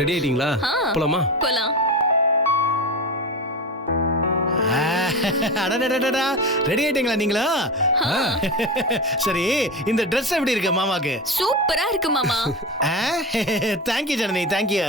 Ready ஆயிட்டீங்களா? போலாமா? போலாம். ரெடி ஆயிட்டீங்களா நீங்களா? சரி, இந்த Dress எப்படி இருக்கு மாமாக்கு? சூப்பரா இருக்கு மாமா. Thank you Janani, thank you.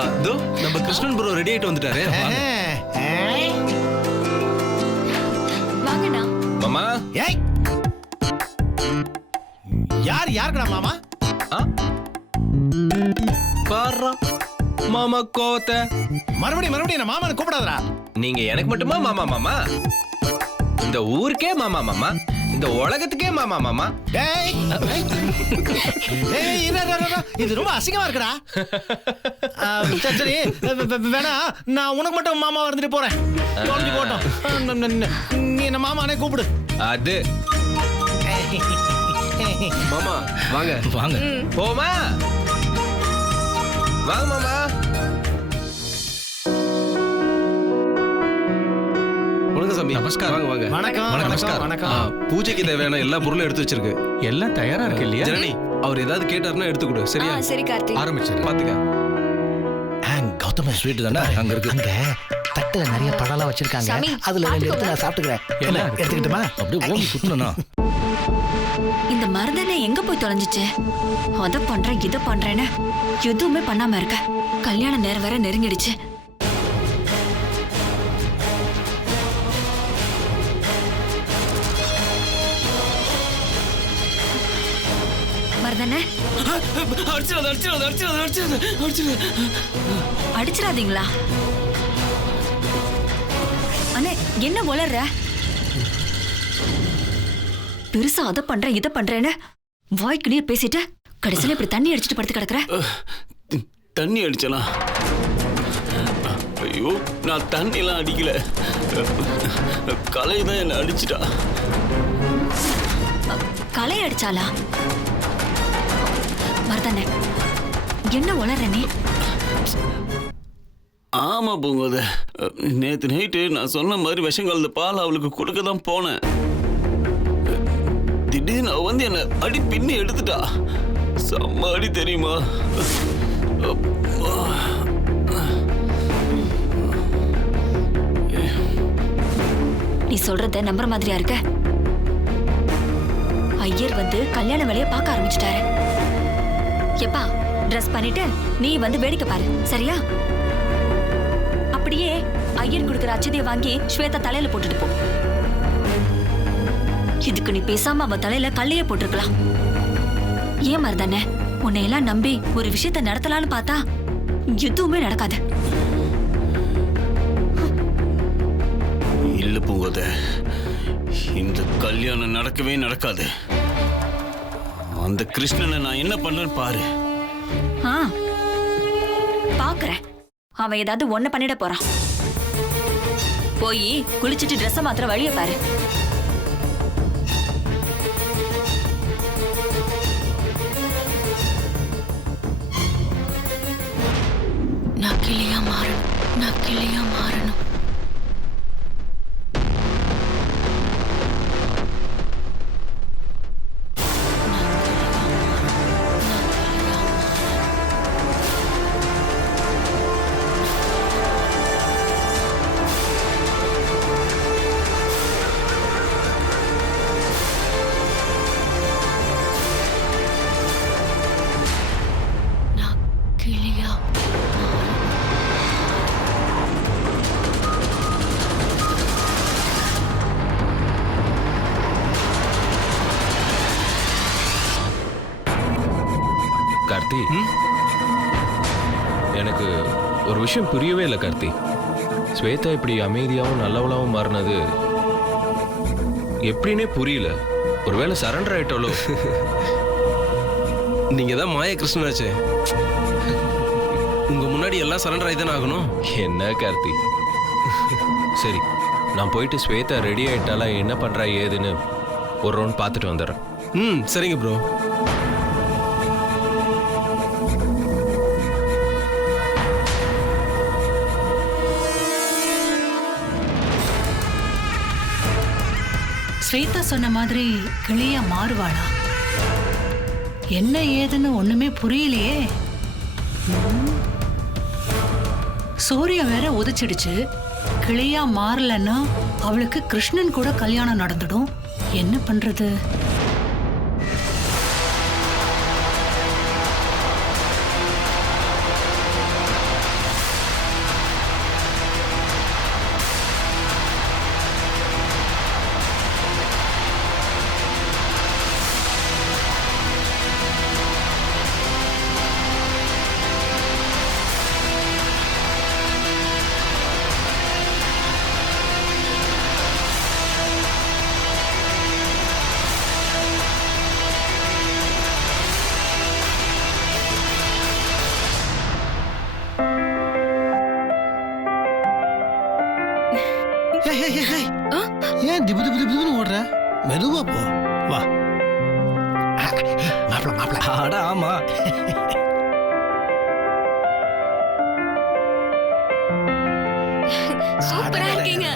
அதோ நம்ம கிருஷ்ணன் ப்ரோ ரெடி ஆயிட்டு வந்துட்டாரு. வாங்கண்ணா. மாமா. ஏய், யாருக்குடா மாமா? பாரா மாமா கோத்த மறுபடியும் நான் மாமான்னு கூப்பிடாதடா. நீங்க எனக்கு மட்டுமா மாமா மாமா? இந்த ஊருக்கே மாமா மாமா, இந்த உலகத்துக்கே மாமா மாமா. ஏய், இது ரொம்ப அசிங்கமா இருக்குடா. சரி, வேணா நான் உனக்கு மட்டும் மாமா வந்துட்டு போறேன். போட்டோம், நீ என்ன மாமானே கூப்பிடு. அது மாமா வாங்க வாங்க போமா. வாங்க மாமா. வணக்கம் சாமி. நமஸ்காரம். வாங்க வாங்க. வணக்கம். நமஸ்காரம். வணக்கம். பூஜைக்கு தேவையான எல்லா பொருளும் எடுத்து வச்சிருக்கு. எல்லாம் தயாரா இருக்கு இல்லையா? ஜனனி, அவர் ஏதாவது கேட்டாருன்னா எடுத்து கொடு. சரியா? சரி கார்த்திக். ஆரம்பிச்சிரு. பாத்துக்க. கௌதம ஸ்வீட் தானே அங்க இருக்கு. அங்க தட்டுல நிறைய பழம்லாம் வச்சிருக்காங்க. சாமி, அதுல ரெண்டு எடுத்து பாத்துக்கோங்க. நான் சாப்பிட்டுக்கிறேன். எல்லாம் எடுத்துக்கிட்டுமா? அப்படியே ஓங்கி குத்துனா இந்த மருதனை எங்க போய் தொலைஞ்சிச்சு? அத பண்றேன் இத பண்றேன்னு எதுவுமே பண்ணாம இருக்க. கல்யாண நேரம் வேற நெருங்கிடுச்சு. மருதனை அடிச்சிடாதீங்களா? அண்ணே, என்ன வளர்ற? பெருசா அத பண்றேன் இத பண்றேன்னு வாய்க்கு நீர் பேசிட்டு கடைசியில இப்படி தண்ணி அடிச்சிட்டு படுத்து கிடக்குற. தண்ணி அடிச்சலாம்? ஐயோ, நான் தண்ணிலாம் அடிக்கல. கலை தான் என்ன அடிச்சிட்டா. களை அடிச்சாலா? மருதனே, என்ன வளர்ற நீ? ஆமா பூங்கோத, நேத்து நைட்டு நான் சொன்ன மாதிரி விஷம் கலந்த பால் அவளுக்கு கொடுக்க தான் போனேன். திடீர்னு அவ வந்து என்ன அடி பின்னி எடுத்துட்டா. செம்ம அடி தெரியுமா? நீ சொல்றத நம்புற மாதிரியா இருக்க? ஐயர் வந்து கல்யாண வேலைய பார்க்க ஆரம்பிச்சிட்டாரு. எப்பா, ட்ரெஸ் பண்ணிட்டு நீ வந்து வேடிக்கை பாரு, சரியா? அப்படியே ஐயர் கொடுக்கிற அச்சதியை வாங்கி ஸ்வேதா தலையில போட்டுட்டு போ. இதுக்கு நீ பேசாம அவ தலையில கல்லையே போட்டிருக்கலாம். ஏன் மருதானே, உன்னை எல்லாம் நம்பி ஒரு விஷயத்த நடத்தலான்னு பார்த்தா எதுவுமே நடக்காது. இல்ல பூங்கோத, இந்த கல்யாணம் நடக்கவே நடக்காது. அந்த கிருஷ்ணனை நான் என்ன பண்றேன்னு பாரு. பாக்குறேன். அவன் ஏதாவது ஒண்ணு பண்ணிட போறான். போய் குளிச்சிட்டு ட்ரெஸ் மாத்திர வழிய பாரு. நான் கிளியா மாறணும், நான் கிளியா மாறணும். கார்த்தி, எனக்கு ஒரு விஷயம் புரியவே இல்லை கார்த்தி. ஸ்வேதா இப்படி அமைதியாகவும் நல்லவளாகவும் மாறினது எப்படின்னே புரியல. ஒருவேளை சரண்டர் ஆயிட்டாலோ? நீங்க தான் மாய கிருஷ்ணனாச்சே, உங்க முன்னாடி எல்லாம் சரண்டர் ஆகி தானே ஆகணும். என்ன கார்த்தி, சரி நான் போயிட்டு ஸ்வேதா ரெடி ஆயிட்டாலா, என்ன பண்றா ஏதுன்னு ஒரு ரவுண்ட் பார்த்துட்டு வந்துடுறேன். சரிங்க ப்ரோ. ஸ்வேதா சொன்ன மாதிரி கிளியா மாறுவாளா? என்ன ஏதுன்னு ஒண்ணுமே புரியலையே. சூரியன் வேற உதிச்சிடுச்சு. கிளியா மாறலன்னா அவளுக்கு கிருஷ்ணன் கூட கல்யாணம் நடந்துடும். என்ன பண்றது? ஏன் திபு திபு திபுன்னு ஓடுற? மெதுவா போ. வா மாப்பிள மாப்பிள. அட ஆமா. சூப்பரா இருக்கீங்க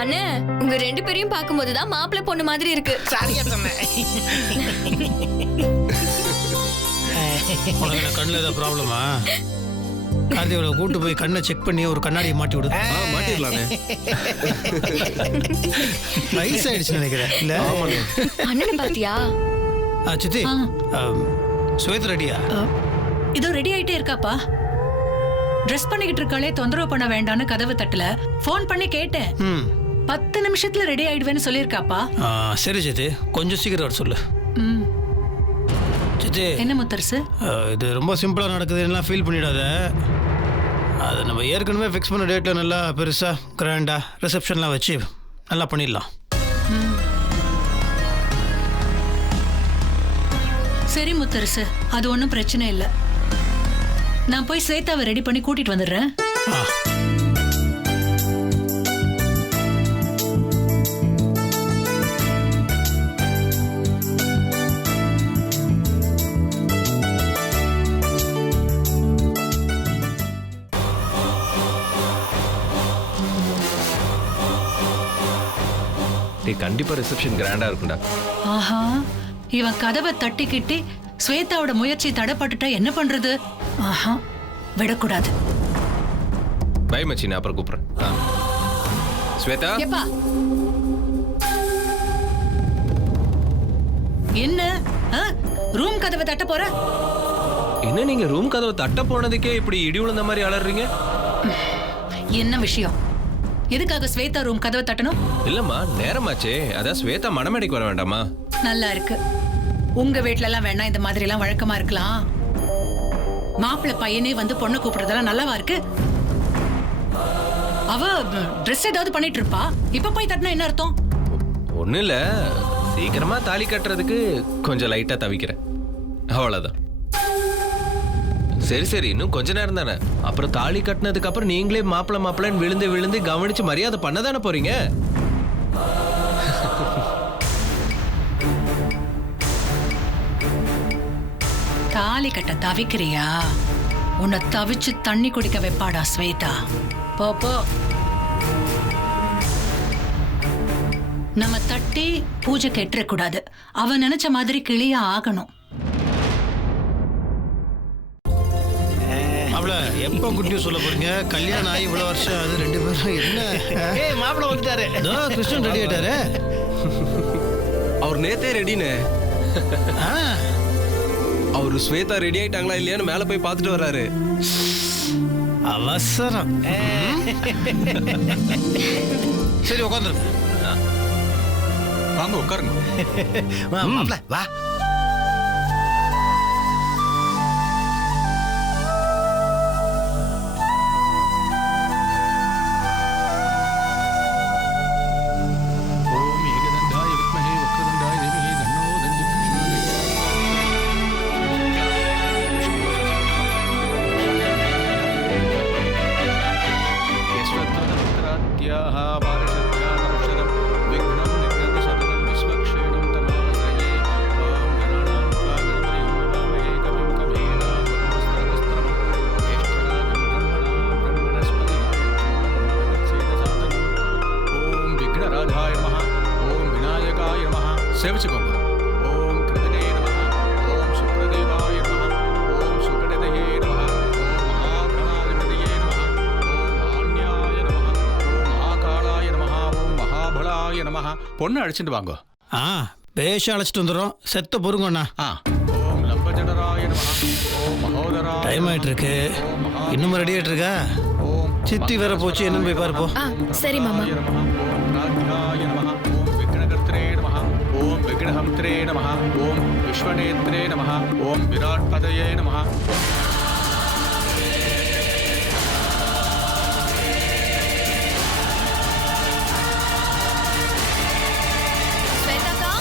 அண்ணே. உங்க 2 பேரையும் பார்க்கும்போது தான் மாப்பிள்ளை பொண்ணு மாதிரி இருக்கு. சரியா சொன்னேன். உனக்கு கண்ணில் ஏதாவது ப்ராப்ளமா? கார்த்தியோட கூட்டு போய் கண்ணை செக் பண்ணி ஒரு கண்ணாடியை மாட்டி விடு. மாட்டிடலானே. வயசாயிடுச்சு நினைக்கிறேன். இல்ல அண்ணனை பாத்தியா? சித்தி, ஸ்வேத் ரெடியா? இதோ ரெடி ஆயிட்டே இருக்காப்பா. ட்ரெஸ் பண்ணிக்கிட்டு இருக்காளே, தொந்தரவு பண்ண வேண்டாம்னு கதவு தட்டல. ஃபோன் பண்ணி கேட்டேன். 10 நிமிஷத்துல ரெடி ஆயிடுவேன்னு சொல்லியிருக்காப்பா. சரி சித்தி, கொஞ்சம் சீக்கிரம் வர சொல்லு. சித்தி, என்ன முத்தரசு? இது ரொம்ப சிம்பிளா நடக்குது, எல்லாம் ஃபீல் பண்ணிடாத. அது நம்ம ஏற்கனவே ஃபிக்ஸ் பண்ண டேட்ல நல்லா பெருசா கிராண்டா ரிசப்ஷன்லாம் வச்சு நல்லா பண்ணிடலாம். சரி முத்தரசு, அது ஒன்றும் பிரச்சனை இல்லை. நான் போய் ஸ்வேதாவை ரெடி பண்ணி கூட்டிட்டு வந்துடுறேன். கண்டிப்பா ரிசப்ஷன் கிராண்டா இருக்கும்டா. ஆஹா, இவன் கதவை தட்டிக்கிட்டு ஸ்வேதாவோட முயற்சி தடைப்பட்டுட்டா என்ன பண்றது? ஆஹா, விடக்கூடாது. பை மச்சி, நான் அப்புறம் கூப்பிடுறேன். ஸ்வேதா, என்ன ரூம் கதவை தட்ட போற? என்ன நீங்க ரூம் கதவை தட்ட போனதுக்கே இப்படி இடி விழுந்த மாதிரி அலறீங்க? என்ன விஷயம்? எதுக்காக ஸ்வேதா ரூம் கதவை தட்டணும்? இல்லம்மா, நேரமாச்சே. அதான் ஸ்வேதா மணமேடைக்கு வர வேண்டாமா? நல்லா இருக்கு. உங்க வீட்ல எல்லாம் வேணா இந்த மாதிரி எல்லாம் வழக்கமா இருக்கலாம். மாப்பிள்ளை பையனே வந்து பொண்ணை கூப்பிடுறதெல்லாம் நல்லாவா இருக்கு? அவ ட்ரெஸ் ஏதாவது பண்ணிட்டு இருப்பா. இப்ப போய் தட்டினா என்ன அர்த்தம்? ஒண்ணு இல்ல, சீக்கிரமா தாலி கட்டுறதுக்கு கொஞ்சம் லைட்டா தவிக்கிறேன், அவ்வளவுதான். சரி சரி, இன்னும் கொஞ்ச நேரம் தானே. அப்புறம் தாலி கட்டினதுக்கு அப்புறம் நீங்களே மாப்பிள்ள மாப்பிள்ளன்னு விழுந்து விழுந்து கவனிச்சு மரியாதை பண்ணதானே போறீங்க. தாலி கட்ட தவிக்கிறியா? உன்னை தவிச்சு தண்ணி குடிக்க வைப்பாடா ஸ்வேதா. போ போ. நம்ம தட்டி பூஜை கெட்டுறக்கூடாது. அவன் நினைச்ச மாதிரி கிளியா ஆகணும். மாப்பிள, எப்ப குட்டி சொல்ல போறீங்க? கல்யாணம் ஆகி இவ்வளவு வருஷம் அது 2 பேரும் என்ன? ஏய் மாப்பிள வந்துட்டாரு. கிருஷ்ணன் ரெடி ஆயிட்டாரு. அவர் நேத்தே ரெடினே. அவரு ஸ்வேதா ரெடி ஆயிட்டாங்களா இல்லையான்னு மேல போய் பார்த்துட்டு வர்றாரு. அவசரம். சரி உட்காந்துருங்க. வாங்க உட்காருங்க. மாப்பிள வா. సేవించుకోమ్మా. ఓం కృతనే சங்கராய நமஹ. பொண்ணு அழைச்சிட்டு வாங்க. பேஷ அழைச்சிட்டு வந்துடும். செத்த பொறுங்கண்ணா. ஓம் லம்பஜடராய நமஹ. ஓம் மகோதரா. டைம் ஆயிட்டு இருக்கு. இன்னும் ரெடி ஆயிட்டு இருக்கா? சித்தி வேற போச்சு. என்னன்னு போய் பாருப்போ. சரி மாமா. ஓம் ராஜ்யாய நமஹ. ஓம் விக்னகர்த்ரே நமஹ. ஓம் விக்னஹம்த்ரே நமஹ. ஓம் விஸ்வநேத்ரே நமஹ. ஓம் விராட் பதயே நமஹ. ஸ்வேதாக்கா,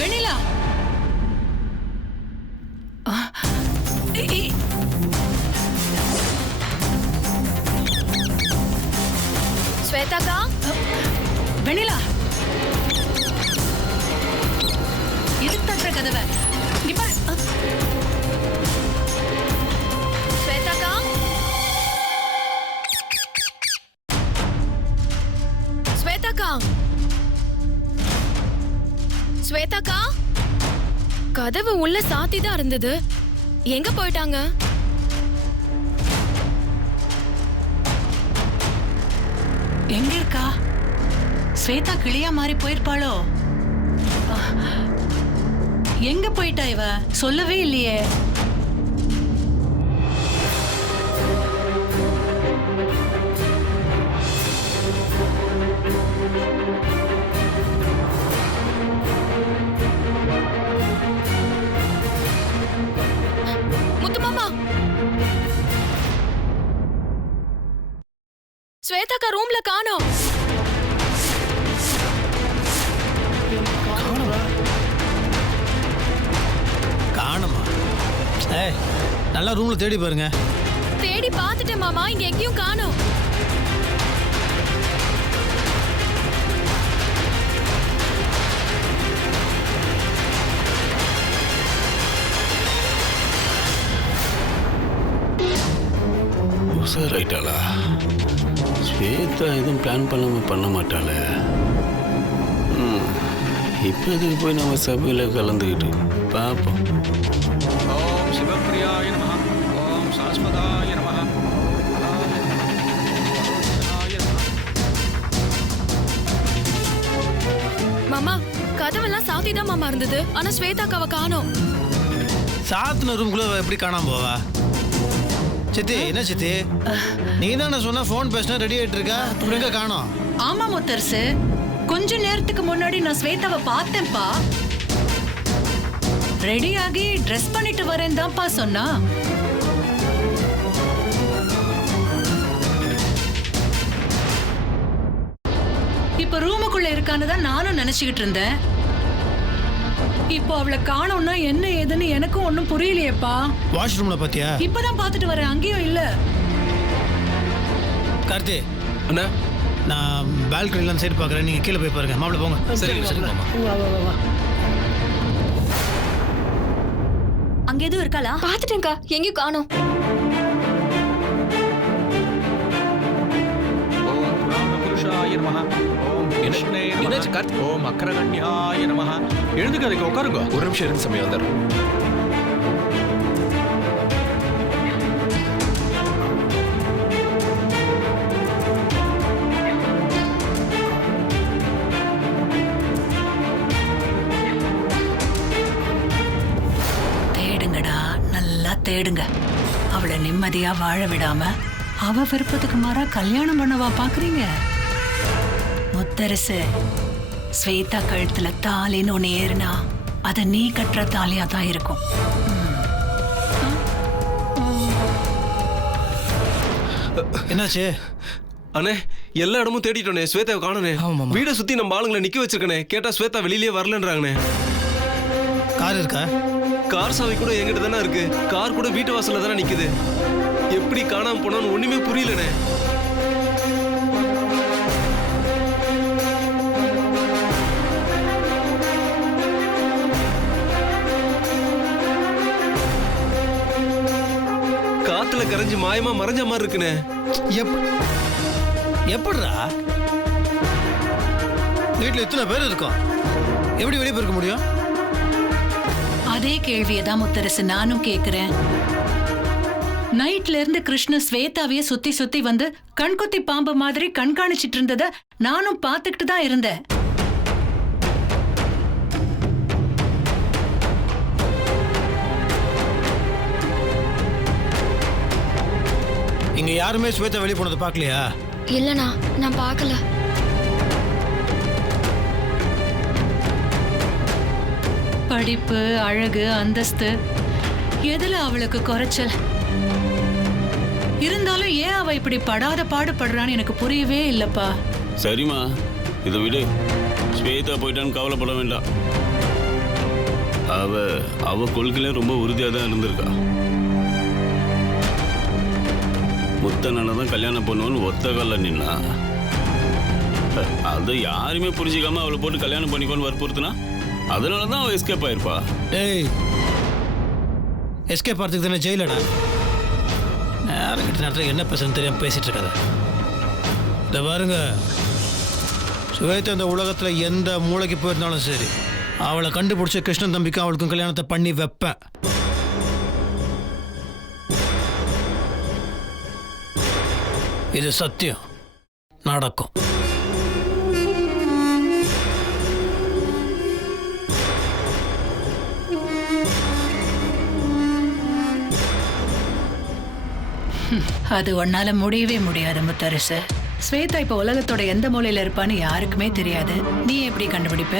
வெண்ணிலா ஸ்வேதாக்கா, வெண்ணிலா எதுக்கு தட்டுற கதவை? இங்க பாரு. ஸ்வேதாக்கா, ஸ்வேதாக்கா, ஸ்வேதாக்கா, கதவு உள்ள சாத்தி தான் இருந்தது. எங்க போயிட்டாங்க? எங்க இருக்கா? ஸ்வேதா கிளியா மாறி போயிருப்பாளோ? எங்க போயிட்டா இவ? சொல்லவே இல்லையே. முத்துமாமா, ஸ்வேதாக்கா ரூம்ல காணோம். காணுமா? நல்லா ரூம்ல தேடி பாருங்க. தேடி பார்த்துட்டேன் மாமா, இங்க எங்கேயும் காணோம். உசார் ஆயிட்டாளா? ஸ்வேதா எதுவும் பிளான் பண்ண மாட்டாளே. இப்போ இதுக்கு போய் நம்ம சபையில் கலந்துக்கிட்டு பார்ப்போம். ஓம் சிவப்பிரியாய நமஹ. ஓம் சாஸ்வதாய நமஹ. மாமா, கதவெல்லாம் சாத்தி தான் மாமா இருந்தது. ஆனா ஸ்வேதாக்காவை காணோம். சாத்தின ரூம்குள்ள எப்படி காணாம போவா? சித்தி, என்ன சித்தி, நீ தானே சொன்ன போன் பேசினா ரெடி ஆயிட்டு இருக்கா? அப்புறம் எங்க காணோம்? ஆமா முத்தரசு, கொஞ்ச நேரத்துக்கு முன்னாடி நான் ஸ்வேதாவை பார்த்தேன்ப்பா. ரெடி ஆகி ட்ரெஸ் பண்ணிட்டு வரேன் தான்ப்பா சொன்னா. இப்ப ரூமுக்குள்ள இருக்கான்னு தான் நானும் நினைச்சுக்கிட்டு இருந்தேன். இப்போ அவளை காணோம்னா என்ன ஏதுன்னு எனக்கும் ஒன்னும் புரியலையேப்பா. வாஷ்ரூம்ல பாத்தியா? இப்பதான் பாத்துட்டு வரேன், அங்கேயும் இல்ல. கார்த்தி, அண்ணா நான் பால்கனில சைடு பாக்குறேன். நீங்க கீழே போய் பாருங்க. மாப்பிள்ள போங்க. சரிங்க சரி மாமா. அங்க எதுவும் இருக்காளா? பார்த்துட்டேன்க்கா, எங்கேயும் காணோம். ஓம் புராண புருஷாய நமஹ. ஓம் கிருஷ்ணே என்னாச்சு நமஹ. கார்த்தி? ஓம் அக்ரகண்யாய நமஹ. எழுந்துக்காதீங்க, உட்காருங்க. ஒரு நிமிஷம் இருந்து சமயம் வந்துடுறேன். தேடுங்கடா, நல்லா தேடுங்க. அவளை நிம்மதியா வாழ விடாம அவ விருப்பத்துக்கு மாறா கல்யாணம் பண்ணவா பாக்குறீங்க? முத்தரசு, ஸ்வேதா கழுத்துல தாலின்னு ஒண்ணு ஏறுனா அத நீ கட்டுற தாலியா தான் இருக்கும். என்னாச்சு? அண்ணே எல்லா இடமும் தேடிட்டோனே, ஸ்வேதாவை காணனே. வீடை சுத்தி நம்ம ஆளுங்களை நிக்க வச்சிருக்கனே. கேட்டா ஸ்வேதா வெளியிலேயே வரலன்றாங்கண்ணே. கார் இருக்கா? கார் சாவி கூட எங்கிட்ட தானே இருக்கு. கார் கூட வீட்டு வாசல்ல தானே நிக்குது. எப்படி காணாம போனோன்னு ஒண்ணுமே புரியலண்ணே. காத்துல கரைஞ்சு மாயமா மறைஞ்ச மாதிரி இருக்குண்ணே. எப்படிடா? வீட்டுல எத்தனை பேர் இருக்கோம்? எப்படி வெளியே போயிருக்க முடியும்? அதே கேள்வியை தான் முத்தரசு நானும் கேக்குறேன். நைட்ல இருந்து கிருஷ்ண ஸ்வேதாவையே சுத்தி சுத்தி வந்து கண்குத்தி பாம்பு மாதிரி கண்காணிச்சிட்டு இருந்தத நானும் பாத்துக்கிட்டு தான் இருந்தேன். இங்க யாருமே ஸ்வேதா வெளியே போனதை பார்க்கலையா? இல்லண்ணா, நான் பார்க்கல. படிப்பு, அழகு, அந்தஸ்து எதுல அவளுக்கு குறைச்சல்? இருந்தாலும் ஏன் அவ இப்படி படாத பாடுபடுறான்னு எனக்கு புரியவே இல்லப்பா. சரிம்மா, இதை விடு. ஸ்வேதா போயிட்டான்னு கவலைப்பட வேண்டாம். அவ கொள்கையில ரொம்ப உறுதியாக தான் இருந்திருக்கா. முத்தனால தான் கல்யாணம் பண்ணுவோன்னு ஒத்த கால நின்னா. அதை யாருமே புரிஞ்சிக்காம அவளை போட்டு கல்யாணம் பண்ணிக்கோன்னு வற்புறுத்தினா அதனால தான் அவள் எஸ்கேப் ஆயிருப்பா. ஏய், எஸ்கேப் ஆகிறதுக்கு தானே ஜெயிலடா. நேரம் கிட்ட நேரத்தில் என்ன பேசுன்னு தெரியாமல் பேசிட்டு இருக்காத. இதை பாருங்க, ஸ்வேதா இந்த உலகத்தில் எந்த மூளைக்கு போயிருந்தாலும் சரி, அவளை கண்டுபிடிச்ச கிருஷ்ணன் தம்பிக்கும் அவளுக்கும் கல்யாணத்தை பண்ணி வைப்பேன். இது சத்தியம், நடக்கும். அது ஒன்னால முடியவே முடியாது முத்தரசு. ஸ்வேதா இப்ப உலகத்தோட எந்த மூலையில இருப்பான்னு யாருக்குமே தெரியாது. நீ எப்படி கண்டுபிடிப்ப?